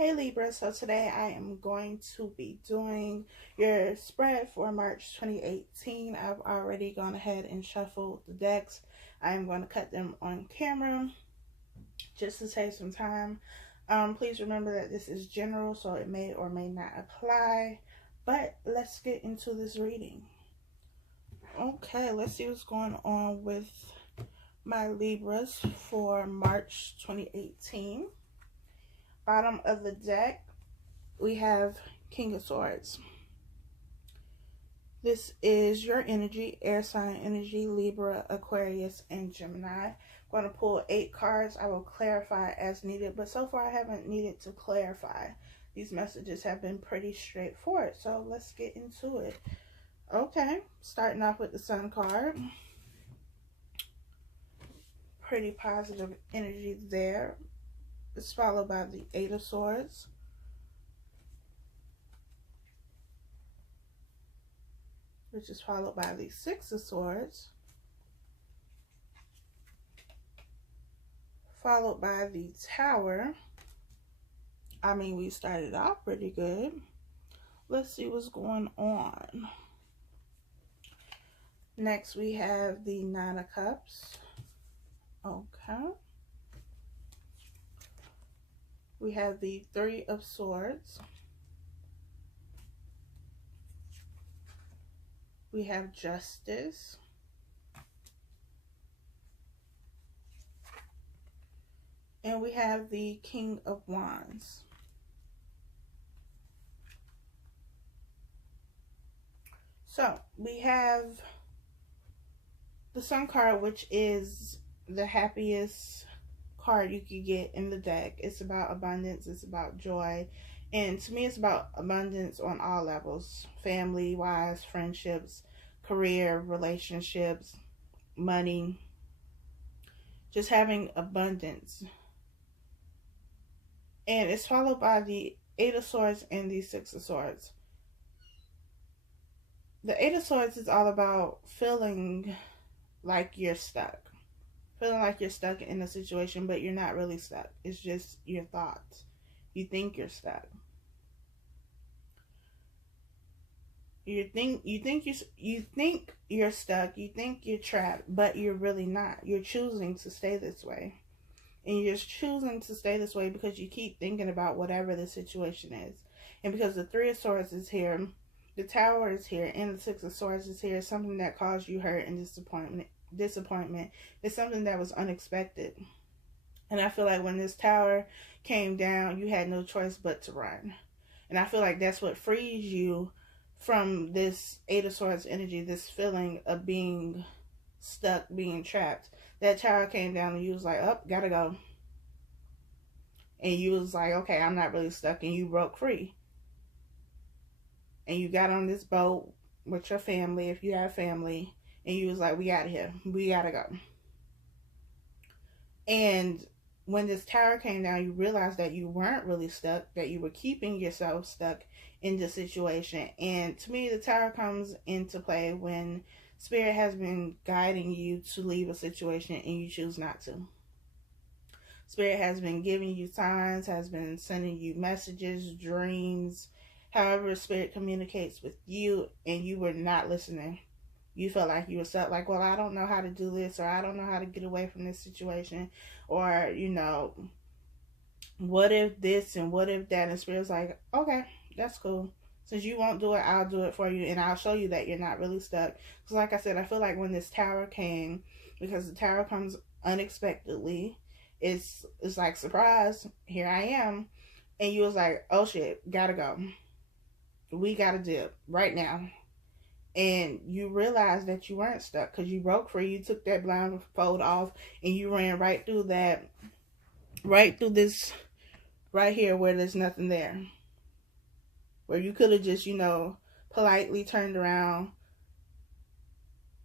Hey Libra, so today I am going to be doing your spread for March 2018. I've already gone ahead and shuffled the decks. I am going to cut them on camera just to save some time. Please remember that this is general, so it may or may not apply. But let's get into this reading. Okay, let's see what's going on with my Libras for March 2018. Bottom of the deck, we have King of Swords. This is your energy, air sign energy, Libra, Aquarius, and Gemini. I'm going to pull 8 cards. I will clarify as needed, but so far I haven't needed to clarify. These messages have been pretty straightforward, so let's get into it. Okay, starting off with the Sun card. Pretty positive energy there. It's followed by the 8 of Swords. Which is followed by the 6 of Swords. Followed by the Tower. I mean, we started off pretty good. Let's see what's going on. Next, we have the 9 of Cups. Okay. We have the 3 of Swords. We have Justice. And we have the King of Wands. So, we have the Sun card, which is the happiest card you could get in the deck. It's about abundance, it's about joy, and to me it's about abundance on all levels: family wise, friendships, career, relationships, money, just having abundance. And it's followed by the 8 of Swords and the 6 of Swords. The 8 of Swords is all about feeling like you're stuck. Feeling like you're stuck in a situation, but you're not really stuck. It's just your thoughts. You think you're stuck. You think you're stuck. You think you're trapped, but you're really not. You're choosing to stay this way. And you're just choosing to stay this way because you keep thinking about whatever the situation is. And because the 3 of Swords is here, the Tower is here, and the 6 of Swords is here, something that caused you hurt and disappointment is something that was unexpected. And I feel like when this Tower came down, you had no choice but to run. And I feel like that's what frees you from this 8 of Swords energy, this feeling of being stuck, being trapped. That Tower came down and you was like, oh, gotta go. And you was like, okay, I'm not really stuck, and you broke free. And you got on this boat with your family, if you have family, and you was like, we out of here. We gotta go. And when this Tower came down, you realized that you weren't really stuck, that you were keeping yourself stuck in the situation. And to me, the Tower comes into play when Spirit has been guiding you to leave a situation and you choose not to. Spirit has been giving you signs, has been sending you messages, dreams, however Spirit communicates with you, and you were not listening. You felt like you were stuck, like, well, I don't know how to do this, or I don't know how to get away from this situation, or, you know, what if this and what if that? And Spirit's like, okay, that's cool. Since you won't do it, I'll do it for you, and I'll show you that you're not really stuck. Because like I said, I feel like when this Tower came, because the Tower comes unexpectedly, it's like, surprise, here I am. And you was like, oh shit, gotta go. We gotta dip right now. And you realized that you weren't stuck because you broke free. You took that blindfold off and you ran right through that, right through this right here where there's nothing there. Where you could have just, you know, politely turned around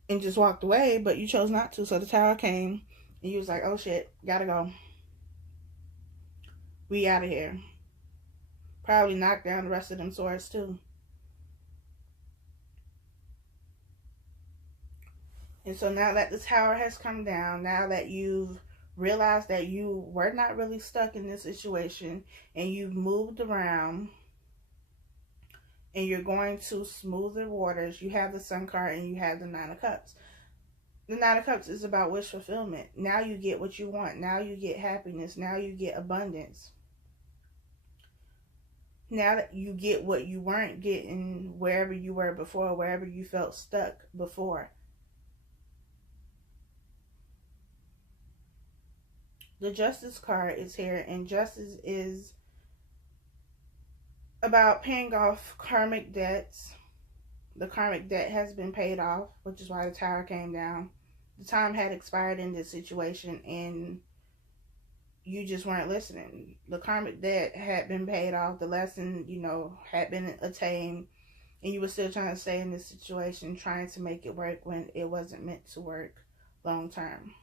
and just walked away, but you chose not to. So the Tower came and you was like, oh shit, gotta go. We out of here. Probably knocked down the rest of them swords too. And so now that the Tower has come down, now that you've realize that you were not really stuck in this situation and you've moved around and you're going to smoother waters. You have the Sun card and you have the Nine of Cups. The Nine of Cups is about wish fulfillment. Now you get what you want. Now you get happiness. Now you get abundance. Now that you get what you weren't getting wherever you were before, wherever you felt stuck before. The Justice card is here, and justice is about paying off karmic debts. The karmic debt has been paid off, which is why the Tower came down. The time had expired in this situation and you just weren't listening. The karmic debt had been paid off. The lesson, had been attained, and you were still trying to stay in this situation, trying to make it work when it wasn't meant to work long term.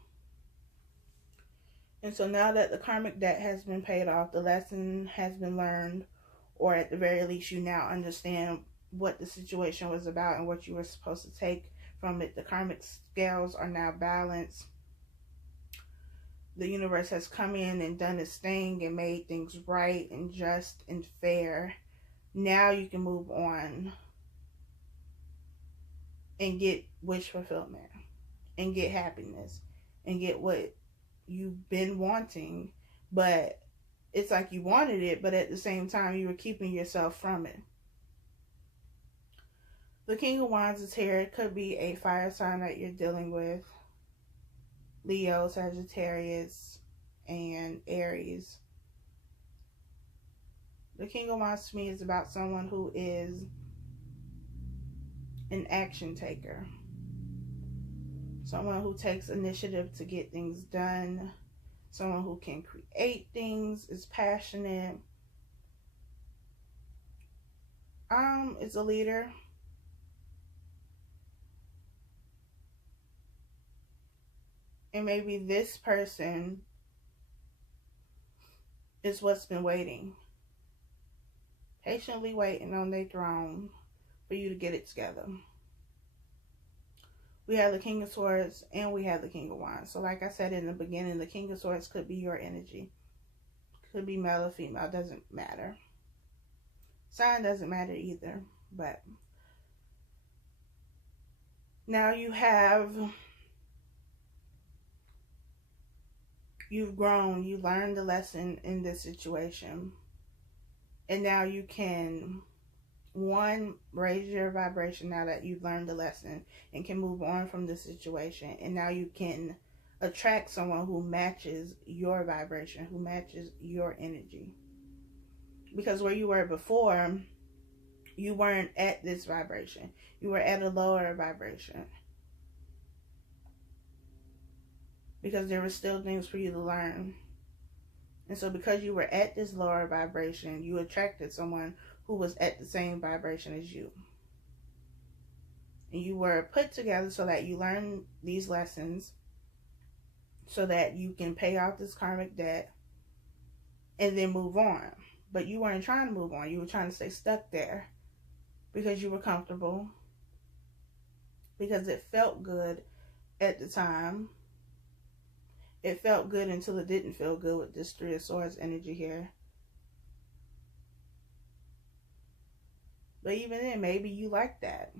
And so now that the karmic debt has been paid off, the lesson has been learned, or at the very least you now understand what the situation was about and what you were supposed to take from it. The karmic scales are now balanced. The universe has come in and done its thing and made things right and just and fair. Now you can move on and get wish fulfillment and get happiness and get what you've been wanting, but it's like you wanted it, but at the same time you were keeping yourself from it. The King of Wands is here. It could be a fire sign that you're dealing with. Leo, Sagittarius, and Aries. The King of Wands to me is about someone who is an action taker. Someone who takes initiative to get things done. Someone who can create things, is passionate. Is a leader. And maybe this person is what's been waiting. Patiently waiting on their throne for you to get it together. We have the King of Swords and we have the King of Wands. So like I said in the beginning, the King of Swords could be your energy. Could be male or female. Doesn't matter. Sign doesn't matter either. But now you've grown, you learned the lesson in this situation, and now you can, one, raise your vibration now that you've learned the lesson and can move on from the situation, and now you can attract someone who matches your vibration, who matches your energy. Because where you were before, you weren't at this vibration. You were at a lower vibration. Because there were still things for you to learn. And so because you were at this lower vibration, you attracted someone who was at the same vibration as you. And you were put together so that you learn these lessons, so that you can pay off this karmic debt and then move on. But you weren't trying to move on. You were trying to stay stuck there because you were comfortable, because it felt good at the time. It felt good until it didn't feel good with this Three of Swords energy here. But even then, maybe you like that.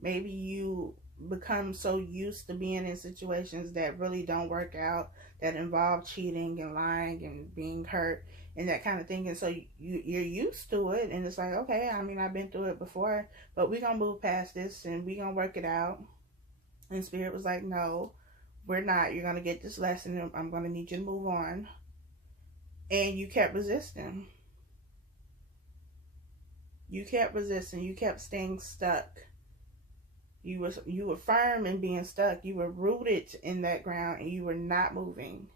Maybe you become so used to being in situations that really don't work out, that involve cheating and lying and being hurt and that kind of thing. And so you're used to it. And it's like, okay, I mean, I've been through it before, but we're going to move past this and we're going to work it out. And Spirit was like, no. We're not. You're going to get this lesson. And I'm going to need you to move on. And you kept resisting. You kept resisting. You kept staying stuck. You were firm in being stuck. You were rooted in that ground and you were not moving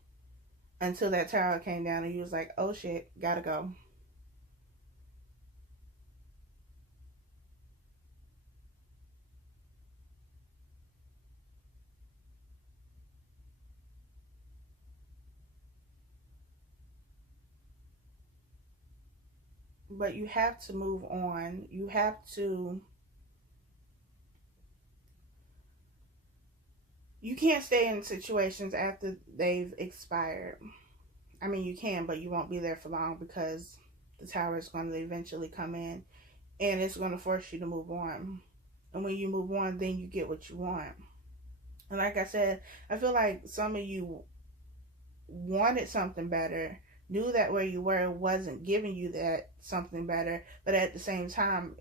until that tower came down and you was like, oh shit, gotta go. But you have to move on. You have to You can't stay in situations after they've expired. I mean, you can, but you won't be there for long because the Tower is going to eventually come in and it's going to force you to move on. And when you move on, then you get what you want. And like I said, I feel like some of you wanted something better, knew that where you were wasn't giving you that something better, but at the same time,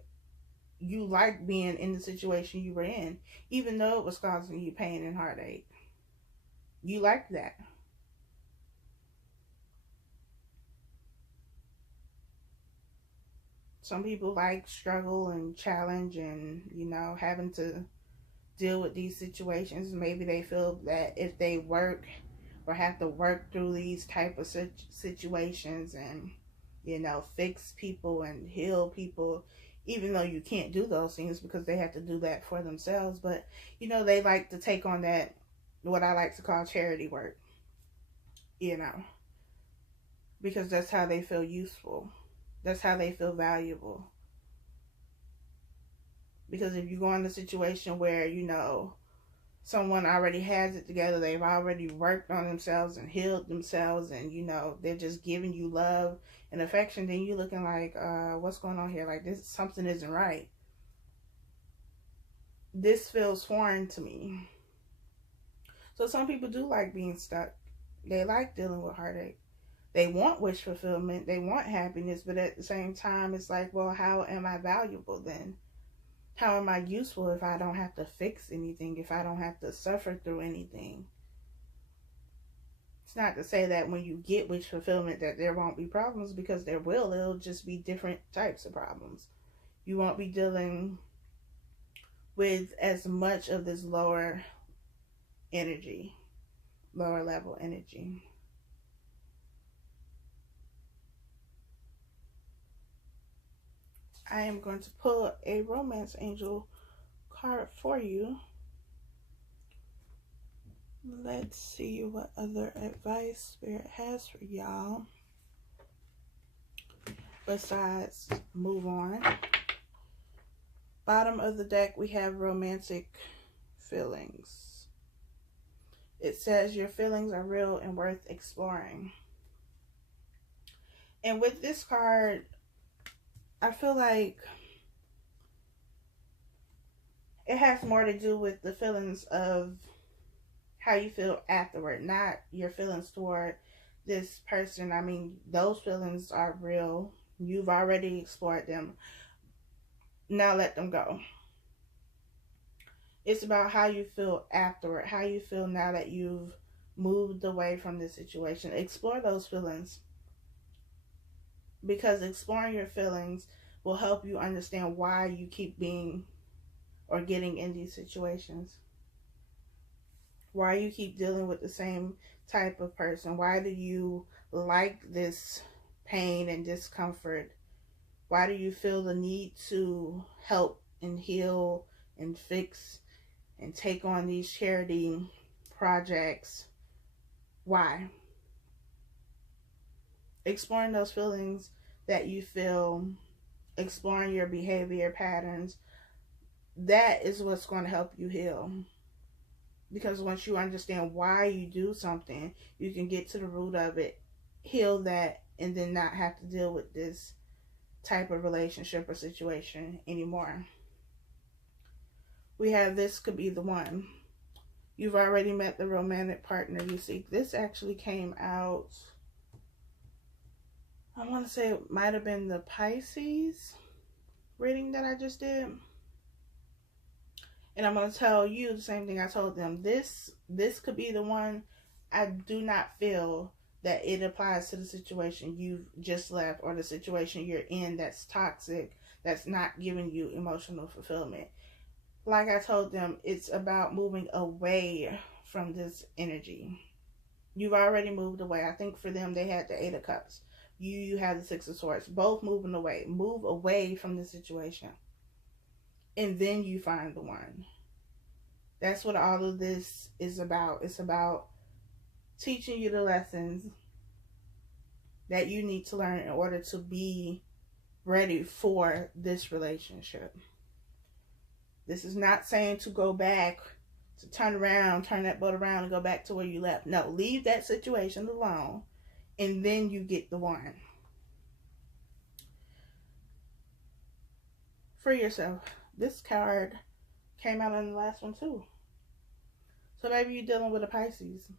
you liked being in the situation you were in, even though it was causing you pain and heartache. You liked that. Some people like struggle and challenge and, having to deal with these situations. Maybe they feel that if they work or have to work through these type of situations and, fix people and heal people, even though you can't do those things because they have to do that for themselves. But, they like to take on that, what I like to call charity work, because that's how they feel useful. That's how they feel valuable. Because if you go in a situation where, someone already has it together, they've already worked on themselves and healed themselves, and, they're just giving you love and affection, then you're looking like, what's going on here? Like, something isn't right. This feels foreign to me. So some people do like being stuck. They like dealing with heartache. They want wish fulfillment. They want happiness. But at the same time, it's like, well, how am I valuable then? How am I useful if I don't have to fix anything? If I don't have to suffer through anything? It's not to say that when you get wish fulfillment that there won't be problems, because there will. It'll just be different types of problems. You won't be dealing with as much of this lower energy, lower level energy. I am going to pull a romance angel card for you. Let's see what other advice Spirit has for y'all besides move on. Bottom of the deck, we have romantic feelings. It says your feelings are real and worth exploring. And with this card, I feel like it has more to do with the feelings of how you feel afterward, not your feelings toward this person. I mean, those feelings are real. You've already explored them. Now let them go. It's about how you feel afterward, how you feel now that you've moved away from this situation. Explore those feelings, because exploring your feelings will help you understand why you keep being or getting in these situations. Why you keep dealing with the same type of person. Why do you like this pain and discomfort? Why do you feel the need to help and heal and fix and take on these charity projects? Why? Exploring those feelings that you feel, exploring your behavior patterns, that is what's going to help you heal. Because once you understand why you do something, you can get to the root of it, heal that, and then not have to deal with this type of relationship or situation anymore. We have this could be the one. You've already met the romantic partner you seek. This actually came out, I want to say it might have been the Pisces reading that I just did. And I'm going to tell you the same thing I told them. This could be the one. I do not feel that it applies to the situation you've just left or the situation you're in that's toxic, that's not giving you emotional fulfillment. Like I told them, it's about moving away from this energy. You've already moved away. I think for them, they had the 8 of Cups. You have the 6 of Swords. Both moving away. Move away from the situation. And then you find the one. That's what all of this is about. It's about teaching you the lessons that you need to learn in order to be ready for this relationship. This is not saying to go back to turn around, turn that boat around and go back to where you left. No, leave that situation alone and then you get the one. Free yourself. This card came out in the last one too. So maybe you're dealing with a Pisces.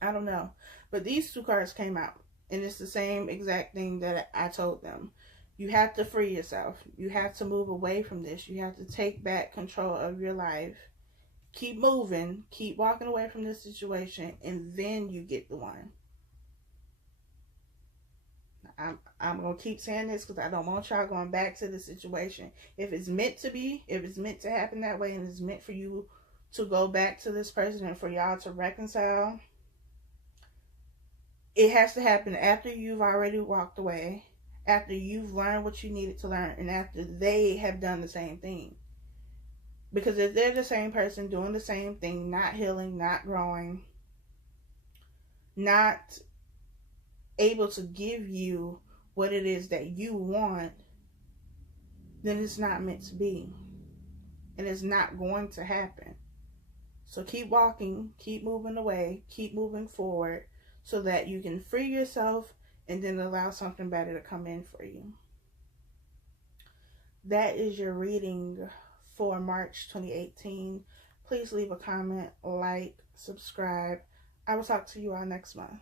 I don't know. But these two cards came out. And it's the same exact thing that I told them. You have to free yourself. You have to move away from this. You have to take back control of your life. Keep moving. Keep walking away from this situation. And then you get the one. I'm going to keep saying this because I don't want y'all going back to the situation. If it's meant to be, if it's meant to happen that way, and it's meant for you to go back to this person and for y'all to reconcile, it has to happen after you've already walked away, after you've learned what you needed to learn, and after they have done the same thing. Because if they're the same person doing the same thing, not healing, not growing, not able to give you what it is that you want, then it's not meant to be. And it's not going to happen. So keep walking, keep moving away, keep moving forward so that you can free yourself and then allow something better to come in for you. That is your reading for March 2018. Please leave a comment, like, subscribe. I will talk to you all next month.